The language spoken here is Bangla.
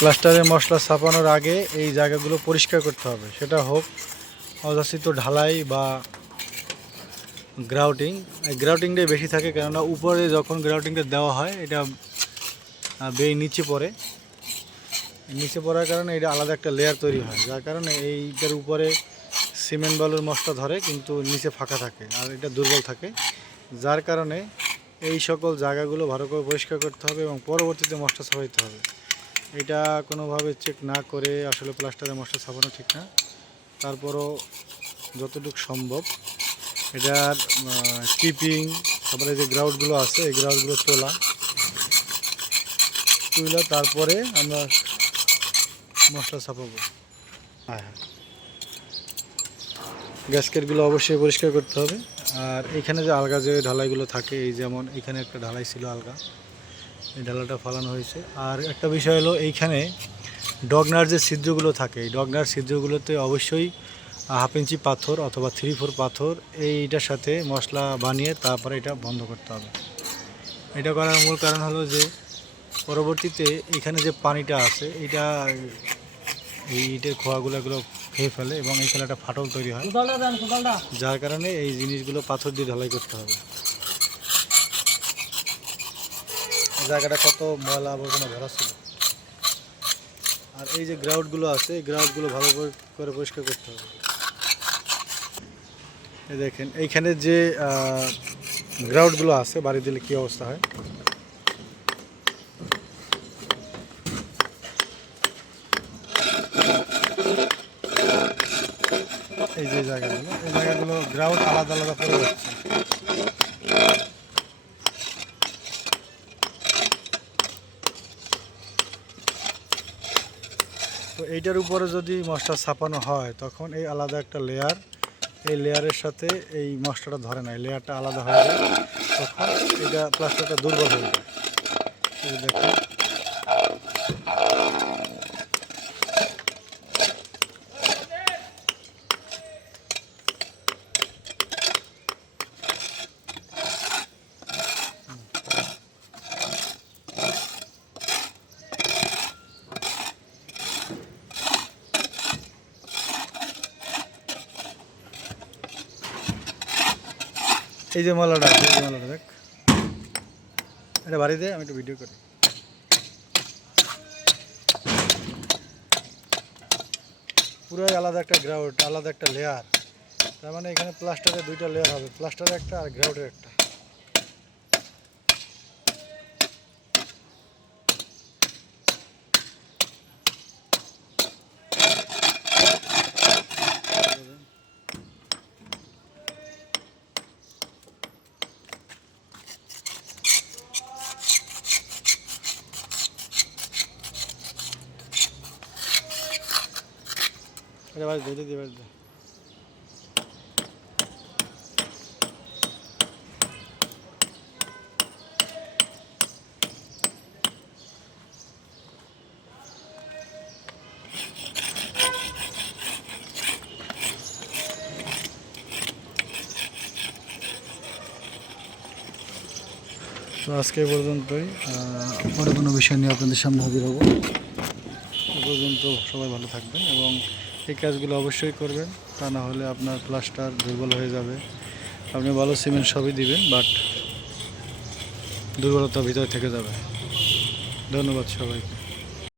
প্লাস্টারের মশলা ছাপানোর আগে এই জায়গাগুলো পরিষ্কার করতে হবে, সেটা হোক অযাচিত ঢালাই বা গ্রাউটিং। এই গ্রাউটিংটাই বেশি থাকে, কেননা উপরে যখন গ্রাউটিংটা দেওয়া হয় এটা নিচে পড়ে, নিচে পড়ার কারণে এটা আলাদা একটা লেয়ার তৈরি হয়, যার কারণে এইটার উপরে সিমেন্ট বালুর মশলা ধরে কিন্তু নিচে ফাঁকা থাকে আর এটা দুর্বল থাকে, যার কারণে এই সকল জায়গাগুলো ভালো করে পরিষ্কার করতে হবে এবং পরবর্তীতে মশলা ছাপাইতে হবে। এটা কোনোভাবে চেক না করে আসলে প্লাস্টারের মশলা ছাপানো ঠিক না। তারপরও যতটুকু সম্ভব এটার টিপিং, তারপরে যে গ্রাউটগুলো আছে এই গ্রাউটগুলো তুলে তারপরে আমরা মশলা ছাপাবো। হ্যাঁ, গ্যাসকেটগুলো অবশ্যই পরিষ্কার করতে হবে। আর এখানে যে আলগা যে ঢালাইগুলো থাকে, এই যেমন এখানে একটা ঢালাই ছিল আলগা, এই ঢালাইটা ফালানো হয়েছে। আর একটা বিষয় হলো এইখানে ডগনার যে ছিদ্রগুলো থাকে, এই ডগনার ছিদ্রগুলোতে অবশ্যই 1/2 ইঞ্চি পাথর অথবা 3/4 পাথর এইটার সাথে মশলা বানিয়ে তারপরে এটা বন্ধ করতে হবে। এটা করার মূল কারণ হলো যে পরবর্তীতে এখানে যে পানিটা আছে এটা এইটার খোয়াগুলো এগুলো খেয়ে ফেলে এবং এখানে একটা ফাটল তৈরি হয়, যার কারণে এই জিনিসগুলো পাথর দিয়ে ঢালাই করতে হবে। জায়গাটা কত ময়লা আবর্জনা ভরা ছিল। আর এই যে গ্রাউটগুলো আছে এই গ্রাউটগুলো ভালো করে পরিষ্কার করতে হবে। এই দেখেন এইখানে যে গ্রাউটগুলো আছে বাড়ি দিলে কী অবস্থা হয়। এই যে জায়গাগুলো গ্রাউট আলাদা আলাদা পড়ে যাচ্ছে। তো এইটার উপরে যদি মশলা ছাপানো হয় তখন এই আলাদা একটা লেয়ার, এই লেয়ারের সাথে এই মশলাটা ধরে না, এই লেয়ারটা আলাদা হয়ে যায়, তখন এটা প্লাস্টারটা দুর্বল হয়ে যায়। এই দেখুন এই যে ময়লাটা আছে, এই যে ময়লাটা দেখ, এটা বাড়িতে আমি একটু ভিডিও করি। পুরোই আলাদা একটা গ্রাউট, আলাদা একটা লেয়ার। তার মানে এখানে প্লাস্টারের 2টা লেয়ার হবে, প্লাস্টারের একটা আর গ্রাউটের একটা। এটা বাড়ি দিয়ে বাড়ি দিয়ে তো আজকে এই পর্যন্তই, পরে কোনো বিষয় নিয়ে আপনাদের সামনে হাজির হব। এ পর্যন্ত সবাই ভালো থাকবেন এবং এই কাজগুলো অবশ্যই করবেন, তা না হলে আপনার প্লাস্টার দুর্বল হয়ে যাবে। আপনি ভালো সিমেন্ট সবই দিবেন, বাট দুর্বলতা ভিতরে থেকে যাবে। ধন্যবাদ সবাইকে।